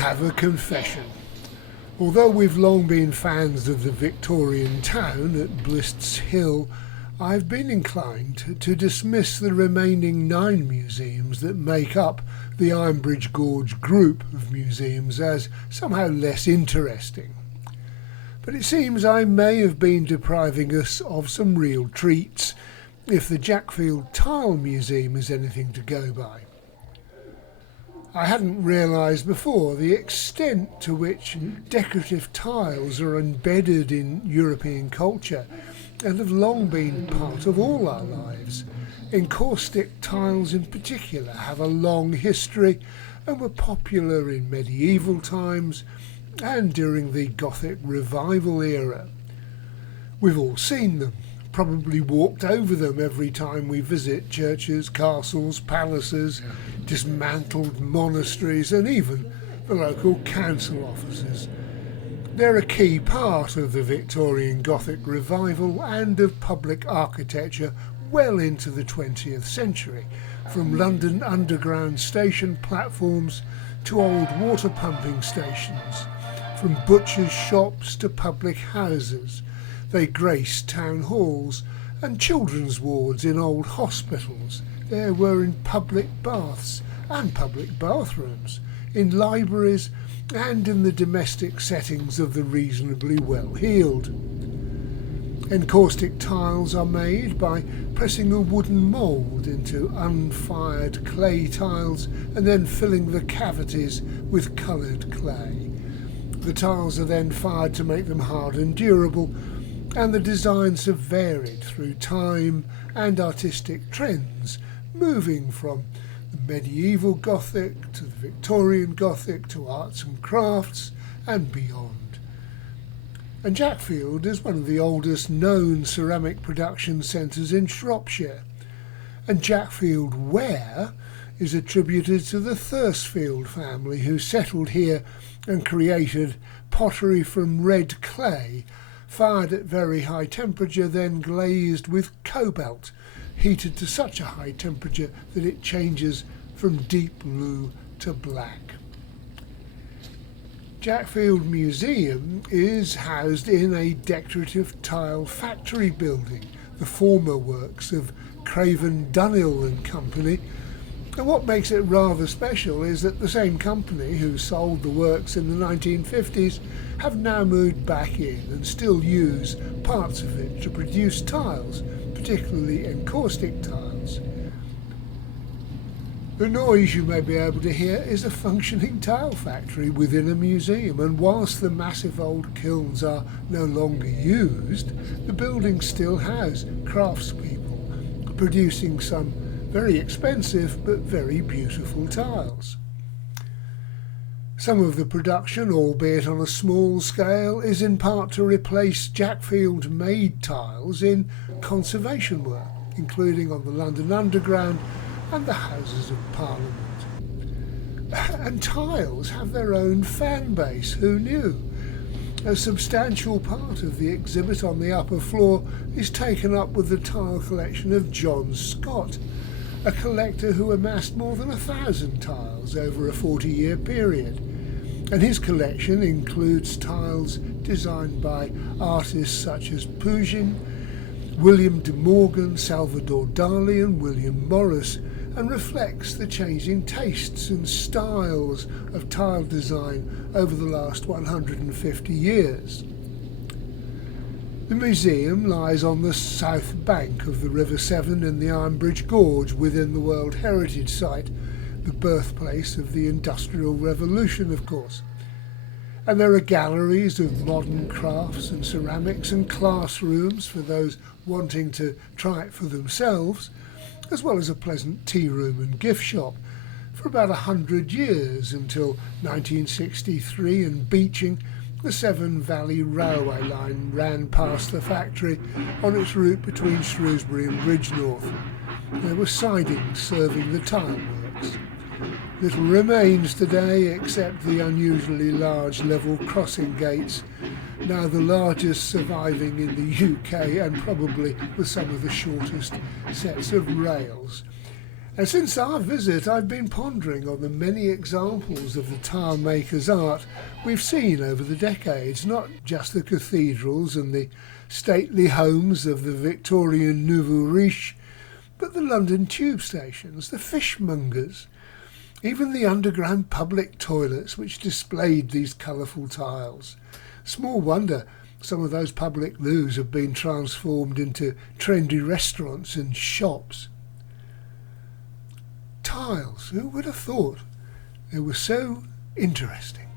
have a confession. Although we've long been fans of the Victorian Town at Blist's Hill, I've been inclined to dismiss the remaining 9 museums that make up the Ironbridge Gorge group of museums as somehow less interesting. But it seems I may have been depriving us of some real treats if the Jackfield Tile Museum is anything to go by. I hadn't realised before the extent to which decorative tiles are embedded in European culture and have long been part of all our lives. Encaustic tiles in particular have a long history and were popular in medieval times and during the Gothic Revival era. We've all seen them, probably walked over them every time we visit churches, castles, palaces, dismantled monasteries and even the local council offices. They're a key part of the Victorian Gothic revival and of public architecture well into the 20th century, from London Underground station platforms to old water pumping stations, from butchers' shops to public houses. They grace town halls and children's wards in old hospitals. They were in public baths and public bathrooms, in libraries and in the domestic settings of the reasonably well-heeled. Encaustic tiles are made by pressing a wooden mould into unfired clay tiles and then filling the cavities with coloured clay. The tiles are then fired to make them hard and durable, and the designs have varied through time and artistic trends, moving from the medieval Gothic to the Victorian Gothic to arts and crafts and beyond. And Jackfield is one of the oldest known ceramic production centres in Shropshire, and Jackfield ware is attributed to the Thursfield family who settled here and created pottery from red clay, fired at very high temperature, then glazed with cobalt, heated to such a high temperature that it changes from deep blue to black. Jackfield Museum is housed in a decorative tile factory building, the former works of Craven Dunhill and Company. And what makes it rather special is that the same company who sold the works in the 1950s have now moved back in and still use parts of it to produce tiles, particularly encaustic tiles. The noise you may be able to hear is a functioning tile factory within a museum, and whilst the massive old kilns are no longer used, the buildings still house craftspeople producing some very expensive but very beautiful tiles. Some of the production, albeit on a small scale, is in part to replace Jackfield-made tiles in conservation work, including on the London Underground and the Houses of Parliament. And tiles have their own fan base, who knew? A substantial part of the exhibit on the upper floor is taken up with the tile collection of John Scott, a collector who amassed more than 1,000 tiles over a 40-year period. And his collection includes tiles designed by artists such as Pugin, William de Morgan, Salvador Dali and William Morris, and reflects the changing tastes and styles of tile design over the last 150 years. The museum lies on the south bank of the River Severn in the Ironbridge Gorge within the World Heritage Site, the birthplace of the Industrial Revolution, of course. And there are galleries of modern crafts and ceramics and classrooms for those wanting to try it for themselves, as well as a pleasant tea room and gift shop. For about 100 years, until 1963 in Beeching, the Severn Valley Railway line ran past the factory on its route between Shrewsbury and Bridgnorth. There were sidings serving the tile works. Little remains today except the unusually large level crossing gates, now the largest surviving in the UK and probably with some of the shortest sets of rails. And since our visit, I've been pondering on the many examples of the tile maker's art we've seen over the decades, not just the cathedrals and the stately homes of the Victorian nouveau riche, but the London tube stations, the fishmongers, even the underground public toilets which displayed these colourful tiles. Small wonder some of those public loos have been transformed into trendy restaurants and shops. Tiles, who would have thought they were so interesting?